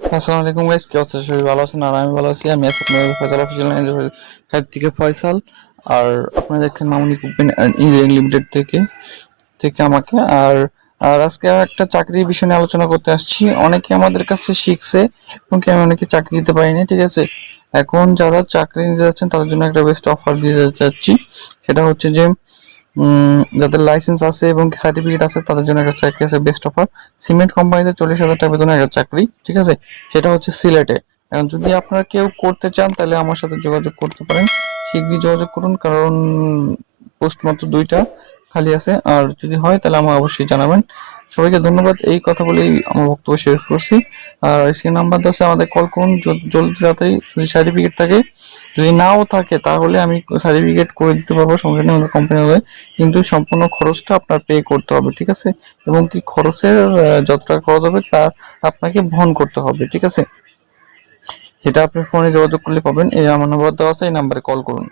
আসসালামু আলাইকুম গাইস, কি হচ্ছে? সবাই ভালো আছেন? আর আমি ভালো আছি। আমি আছি আপনাদের ফয়সাল অফিসিয়াল হেড থেকে ফয়সাল। আর আপনারা দেখেন মামুনি কোম্পানি ইঞ্জিনিয়ারিং লিমিটেড থেকে থেকে আমাকে আর আর আজকে একটা চাকরির বিষয় নিয়ে আলোচনা করতে আসছি। অনেকে আমাদের কাছে শিখছে এবং কি আমি অনেকে চাকরি দিতে পারিনি, ঠিক আছে। এখন যারা চাকরি নিতে যাচ্ছেন তাদের জন্য একটা বেস্ট অফার দিয়ে যাচ্ছি। সেটা হচ্ছে যে যাদের লাইসেন্স আছে এবং সার্টিফিকেট আছে তাদের জন্য একটা চাকরি আছে, বেস্ট অফার। সিমেন্ট কোম্পানিতে 40,000 টাকা বেতনে একটা চাকরি, ঠিক আছে। সেটা হচ্ছে সিলেটে। এখন যদি আপনারা কেউ করতে চান তাহলে আমার সাথে যোগাযোগ করতে পারেন, শীঘ্রই যোগাযোগ করুন, কারণ পোস্ট মাত্র 2টা খালি আছে। আর যদি হয় তাহলে আমাকে অবশ্যই জানাবেন। সবাইকে ধন্যবাদ। এই কথা বলেই আমার বক্তব্য শেষ করছি। আর সেই নাম্বার আছে, আমাদের কল করুন জলদি তাড়াতাড়ি। যদি সার্টিফিকেট থাকে, যদি নাও থাকে তাহলে আমি সার্টিফিকেট করে দিতে পারবো, সঙ্গে সঙ্গে আমাদের কোম্পানি হবে। কিন্তু সম্পূর্ণ খরচটা আপনার পে করতে হবে, ঠিক আছে। এবং কি খরচের যত টাকা খরচ হবে তা আপনাকে বহন করতে হবে, ঠিক আছে। সেটা আপনি ফোনে যোগাযোগ করলে পাবেন। এই আমার নাম্বার দেওয়া আছে, এই নাম্বারে কল করুন।